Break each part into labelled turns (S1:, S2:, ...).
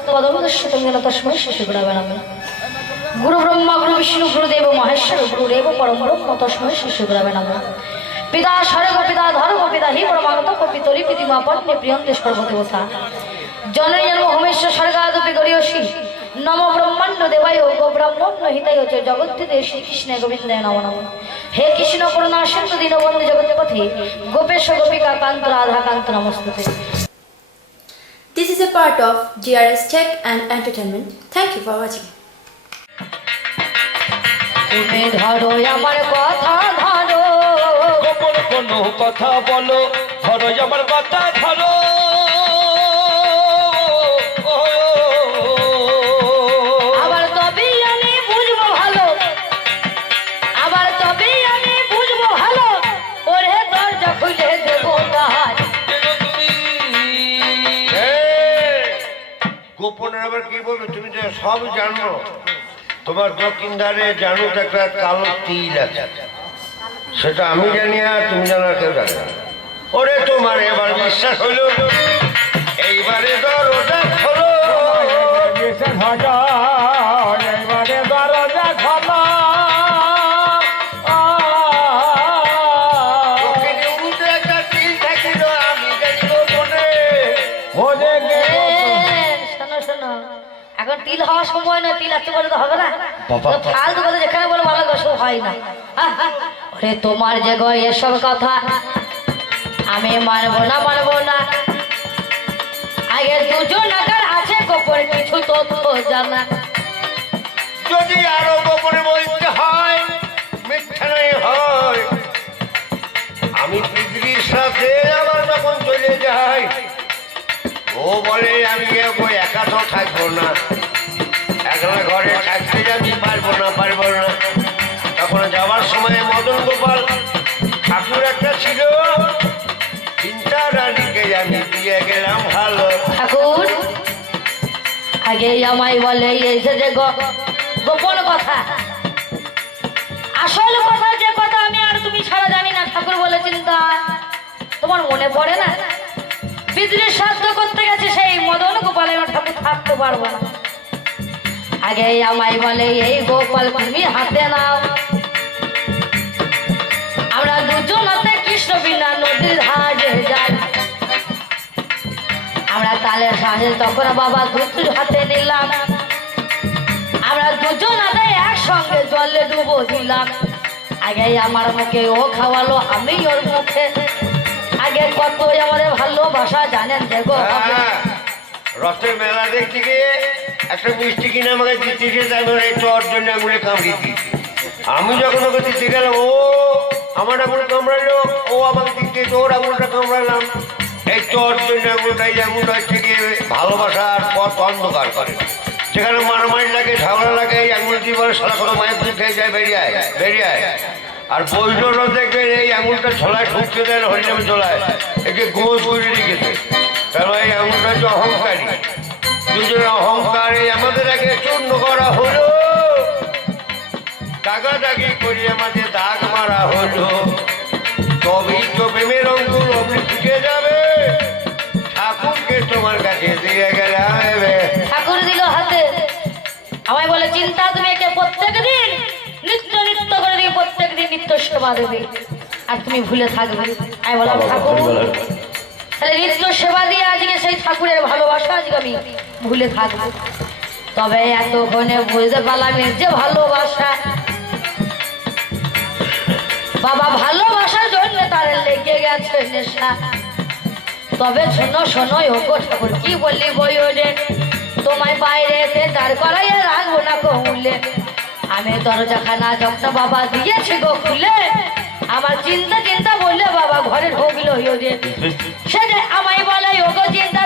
S1: তত্ত্বদমদস্যতম জ্ঞান তস্মৈ শিশু গুণাবে নমঃ গুরু ব্রহ্মা, গুরু বিষ্ণু, গুরুদেব মহেশ্বর, গুরুদেব পরম ব্রহ্ম তস্মৈ শিশু গুণাবে নমঃ পিতা স্বর্গ, পিতা ধর্ম, পিতা হি পরমাগত পিতরি পিতিমা পত্নী প্রিয়ন্তে সর্বদেবতা জননী জন্ম হোমেশ্বর স্বর্গাদপি গরিয়সী। নম ব্রহ্মাণ্ড জগৎপথে, গোপেশ গোপিকা কান্ত রাধা কান্ত নমস্তুতে।
S2: A part of GRS Tech and Entertainment. Thank you for watching.
S1: তুমি ধরো আমার কথা ধরো
S3: গোপন কোনো কথা বলো ধরো আমার কথা ধরো
S4: সব জানো। তোমার দক্ষিণ ধারে জানো একটা কালো তিল আছে। সেটা আমি জানি আর তুমি জানো কেউ জানি ওরে তোমার এবার বিশ্বাস হইল। এইবারে দরজা খোলো। তিল
S1: হওয়ার সময় না তিল আসতে বলে তো হবে না।
S4: বাবা।
S1: তো ফালতু কথা যেখানে বলে ভালো সব হয় না। ওরে তোমার যে গো এসব কথা আমি মানবো না মানব না। আগে দুজন আকার আছে গোপন কিছু তথ্য জানা।
S4: যদি আরও গোপনে বলতে হয় মিথ্যা নাই হয়। আমি পৃথিবীর সাথে আবার যখন চলে যাই ও বলে আমি একা তো থাকব না। একলা ঘরে থাকতে যাবি পারব না পারব না। তখন যাওয়ার সময় মদন গোপাল, ঠাকুর একটা ছিল। চিন্তা রানীকে আমি দিয়ে গেলাম ভালো
S1: ঠাকুর, আগে আমায় বলে, এই যে গোপন কথা। আসল কথা, যে কথা আমি আর তুমি ছাড়া জানি না, ঠাকুর বলে চিন্তা। তোমার মনে পড়ে না? বিদ্রোহ সাধ্য করতে গেছে সেই মদন গোপালের ঠাকুর থাকতে পারব না। আগে আমায় বলে এই গোপাল তুমি হাতে নাও। আমরা দুজন হাতে কৃষ্ণ বিনা নদীর ধারে যাই। আমরা তালের সাহায্যে তখন বাবা দুধ হাতে নিলাম। আমরা দুজন হাতে একসঙ্গে জলে ডুবো দিলাম। আগে আমার মুখে ও খাওয়ালো আমি ওর মুখে। আগে কত আমাদের ভালোবাসা জানেন দেখো
S4: হ্যাঁ, রথের মেলা দেখতে গিয়ে একটা মিষ্টি কিনে আমাকে দিতে গিয়ে তাই আমার এই তোর জন্য আঙুলে দিয়েছি। আমি যখন ওকে দিতে গেলাম, ও আমার আঙুল কামড়ালো, ও আমাকে গিয়ে ওর আঙুলটা কামড়ালাম। এই তোর জন্য আঙুলটা এই আঙুলটা হচ্ছে গিয়ে ভালোবাসার পথ অন্ধকার করে। সেখানে মারামারি লাগে, ঝগড়া লাগে, এই আঙুল দিয়ে বলে সারা কোনো মায়ের পুজো খেয়ে যায়, বেরিয়ে বেরিয়ে আর বৈষ্ণব দেখবে এই আঙুলটা ছোলায় ঢুকতে দেয় না হরিনামে ছোলায় একে গোস করে রেখেছে। কারণ এই আঙুলটা হচ্ছে অহংকারী। দুজনের অহংকারে আমাদের আগে চূর্ণ করা হলো। দাগাদাগি করি আমাদের দাগ মারা হলো। তবেই তো প্রেমের অঙ্কুর ফুটে যাবে। ঠাকুরকে তোমার কাছে দিয়ে গেলাম
S1: ঠাকুর দিল হাতে। আমায় বলে চিন্তা তুমি একে প্রত্যেক দিন নিত্য নিত্য করে দিয়ে প্রত্যেক দিন নিত্য সেবা দেবে। আর তুমি ভুলে থাকবে। আমি বললাম ঠাকুর ঠাকুরের ভালোবাসা আজকে আমি ভুলে থাকব। তবে এতক্ষণে বুঝতে পারলাম যে ভালোবাসা। বাবা ভালোবাসার জন্য তার লেগে গেছে নেশা। তবে শোনো শোনো ওগো ঠাকুর, কি বললি বই রে? তোমায় বাইরেতে দাঁড় করাইয়া রাখব না কহুলে। আমি দরজাখানা যখন বাবা দিয়েছি গো খুলে। আমার চিন্তা চিন্তা বললে বাবা ঘরে ঢুকলো রে। সে আমায় বলে ওগো চিন্তা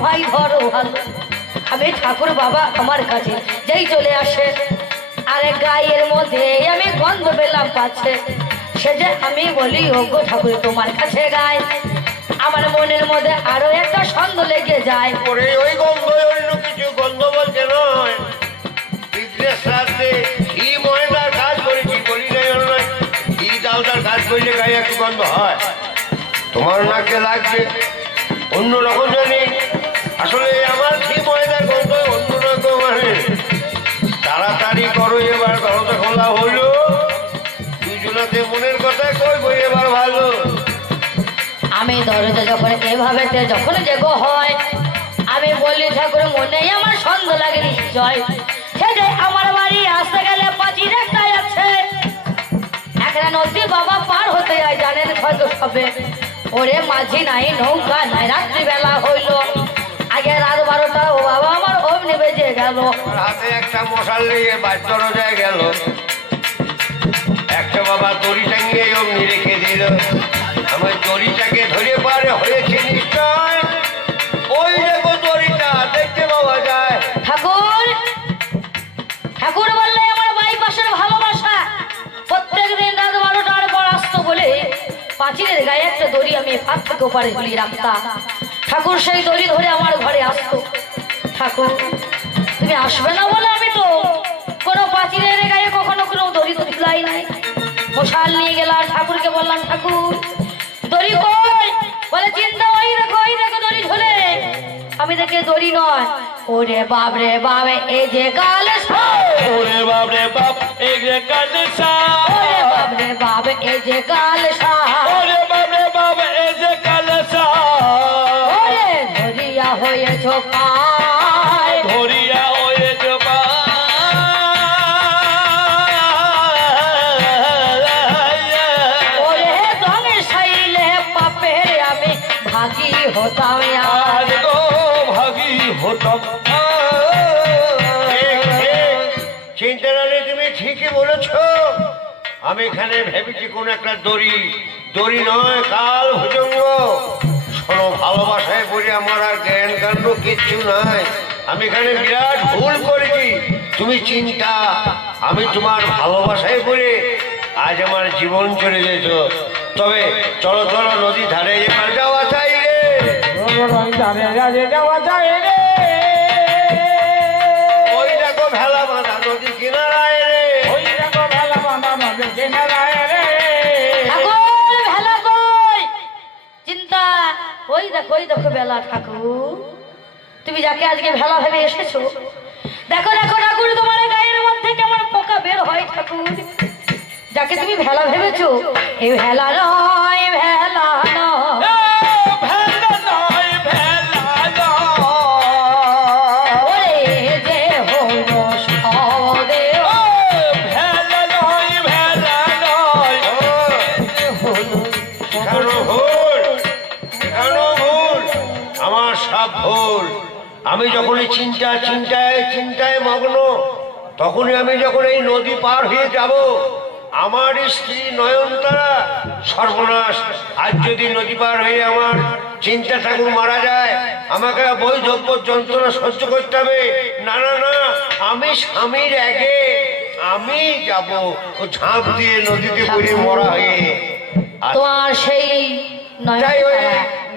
S1: আমায় ধরো ভালো। আমি ঠাকুর বাবা আমার কাছে, যেই চলে আসে। আরে গায়ের মধ্যে আমি গন্ধ পেলাম পাচ্ছে সে যে আমি বলি, ওগো ঠাকুর, তোমার কাছে গায়। আমার মনের মধ্যে আরও একটা ছন্দ লেগে যায়।
S4: ওরে, ওই গন্ধ কিছু গন্ধ বলছে নয়। কাজ করেছি বলি কাজ গন্ধ হয়। তোমার নাকে লাগছে অন্য রকম জানি। আসলে আমার কি ময়দা গন্ধ অন্য রকম আছে তাড়াতাড়ি করো এবার, দরজা খোলা হলো। দুজনাতে মনের কথা কই বই এবার ভালো।
S1: আমি দরজা যখন এভাবে যখন যে গো হয়, আমি বলি, ঠাকুর মনেই আমার সন্দেহ লাগে নিশ্চয়। আমার বাড়ি আসতে গেলে পাঁচির একটাই আছে। একটা নদী বাবা পার হতে যায় জানেন হয়তো সবে। ওরে মাঝি নাই, নৌকা নাই, রাত্রিবেলা হইল। আগে রাত বারোটা ও বাবা আমার অমনি বেজে গেল।
S4: আর একটা মশাল গেল। বাবা দড়ি টাঙিয়ে অমনি রেখে দিল। আমার দড়িটাকে ধরে পারে হয়েছে নিশ্চয়। ওই দেখো দড়িটা দেখতে পাওয়া যায়।
S1: ঠাকুর ঠাকুর বললে আমার বাইপাসের ভালোবাসা। প্রত্যেক দিন রাত বারোটার পর আসতো বলে পাঁচিলের গায়ে একটা দড়ি আমি ফাঁক থেকে ওপারে ঝুলিয়ে রাখতাম। ঠাকুর সেই দড়ি ধরে আমার ঘরে আসতো। ঠাকুর তুমি আসবে না বলে আমি তো কোনো পাঁচিলের গায়ে কখনো কোনো দড়ি তো ঝুলাই নাই। মশাল নিয়ে গেলাম ঠাকুরকে বললাম ঠাকুর দড়ি কই? বলে চিন্তা ওই দেখো ওই দেখো দড়ি ঝোলে আমি দেখে দড়ি নয়। ওরে বাপ রে বাবে এ যে কাল
S3: ওরে বাপ রে বাপ এই যে কালিসা
S1: ওরে বাপ রে বাপ এ যে কাল
S3: আজ
S4: আমি এখানে ভেবেছি কোন একটা দড়ি। দড়ি নয়, কাল ভুজঙ্গ। শোনো, ভালোবাসায় আমার আর জ্ঞান কাণ্ড কিচ্ছু নাই। আমি এখানে বিরাট ভুল করেছি। তুমি চিন্তা, আমি তোমার ভালোবাসায় বলে, আজ আমার জীবন চলে যেত। তবে চলো চলো নদী ধারে এবার যাওয়া চাই রে। ওই দেখো ভেলা বাঁধা নদী কিনারায় রে।
S1: ঠাকুর ভেলা কই? চিন্তা ওই দেখো ওই দেখো বেলা ঠাকুর। তুমি যাকে আজকে ভেলা ভেবে এসেছ দেখো দেখো ঠাকুর তোমার গায়ের মধ্যে কেমন পোকা বের হয় ঠাকুর। যাকে তুমি ভেলা ভেবেছো এই ভেলা নয়
S4: আমি যখনই চিন্তা চিন্তায় চিন্তায় মগ্ন তখনই আমি যখন এই নদী পার হয়ে যাব আমার স্ত্রী নয়নতারা সর্বনাশ। আজ যদি নদী পার হয়ে আমার চিন্তা ঠাকুর মারা যায় আমাকে বৈধব্য যন্ত্রণা সহ্য করতে হবে। না না না আমি স্বামীর আগে আমি যাব। ও ঝাঁপ দিয়ে নদীতে পড়ে মরা হয়ে। আর
S1: তোমার সেই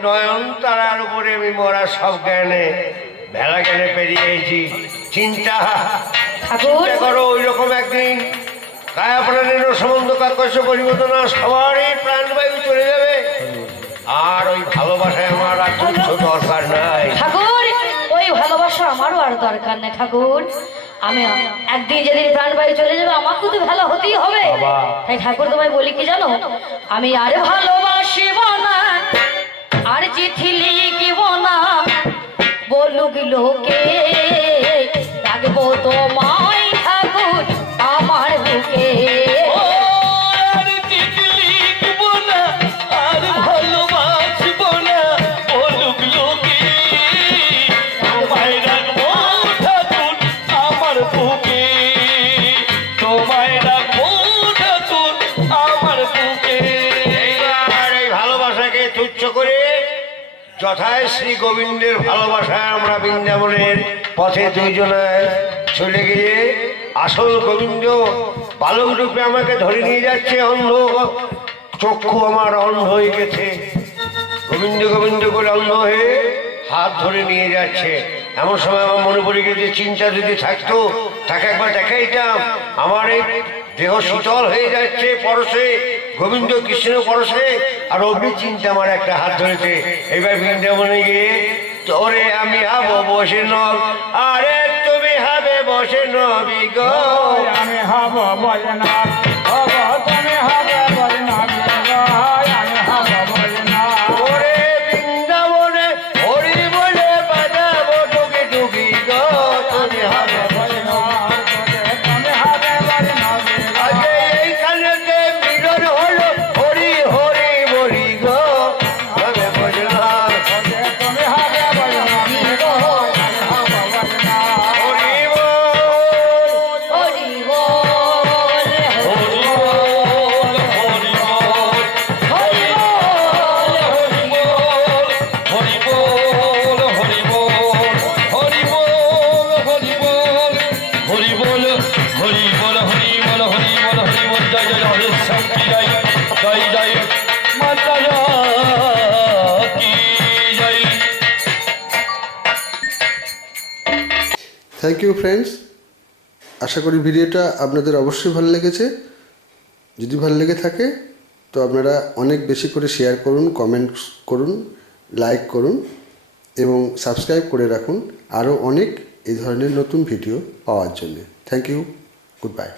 S4: নয়ন তারার উপরে আমি মরা সব জ্ঞানে ভেলা জ্ঞানে পেরিয়েছি চিন্তা।
S1: ঠাকুর।
S4: চিন্তা করো ওই রকম একদিন কায়া প্রাণের সম্বন্ধ কাকস্য পরিবর্তন সবারই প্রাণবায়ু চলে যাবে। আর ওই ভালোবাসায় আমার আর তুচ্ছ দরকার নাই।
S1: ঠাকুর ওই ভালোবাসা আমারও আর দরকার নেই ঠাকুর। আমি একদিন যেদিন প্রাণবায়ু চলে যাবে আমাকেও তো ভালো হতেই হবে। তাই ঠাকুর তোমায় বলি কি জানো? আমি আর ভালোবাসিব না আর চিঠি লিখিব না। বলুক লোকে
S4: যথায় শ্রী গোবিন্দের ভালোবাসায় আমরা বৃন্দাবনের পথে দুইজনে চলে গিয়ে আসল গোবিন্দ বালক রূপে আমাকে ধরে নিয়ে যাচ্ছে অন্ধ। চক্ষু আমার অন্ধ হয়ে গেছে। গোবিন্দ গোবিন্দ করে অন্ধ হয়ে হাত ধরে নিয়ে যাচ্ছে। এমন সময় আমার মনে পড়ে গেছে, চিন্তা যদি থাকতো, তাকে একবার দেখাইতাম। আমার এই দেহ শীতল হয়ে যাচ্ছে, পরশে গোবিন্দ কৃষ্ণ পরশে আর অভি চিন্তা আমার একটা হাত ধরেছে। এবার বৃন্দাবনে গিয়ে, তোরে আমি হাব বসে নল, আরে তুমি হাবে বসে নবি গো।
S5: আমি হাব বসে হব
S6: থ্যাংক ইউ ফ্রেন্ডস আশা করি ভিডিওটা আপনাদের অবশ্যই ভালো লেগেছে। যদি ভালো লেগে থাকে, তো আপনারা অনেক বেশি করে শেয়ার করুন কমেন্ট করুন লাইক করুন, এবং সাবস্ক্রাইব করে রাখুন। আরও অনেক এই ধরনের নতুন ভিডিও পাওয়ার জন্য। Thank you good bye